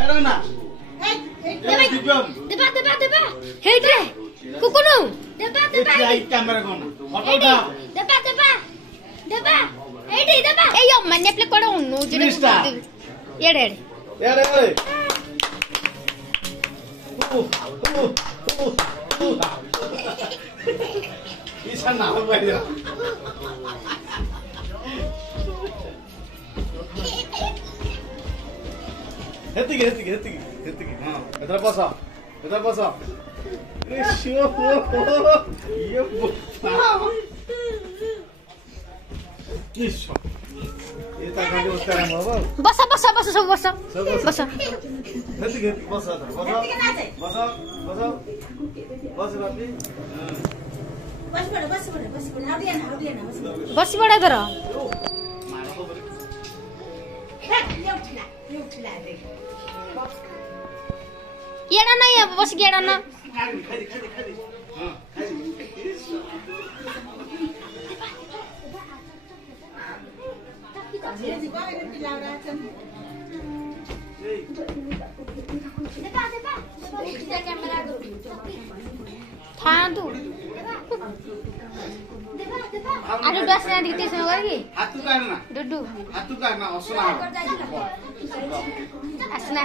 era ना देबा हेटे कुकुनु देबा आई कैमरा कोन फोटो उठा देबा हेटे देबा ए यो मन्ने प्ले कोड उन्नु जरे एडे एरे इसा ना हो गया हेती हां इधर बसा ए शो ये निशो ये ता गाडी उसका नाम हो बसा सब बसा हेती बसा बापी बस बड़ा धर येड़ा नहीं है बस गेड़ा ना तू अरे दस ना दिखते से होगी हाथ काटना डुडू हाथ काटना असना असना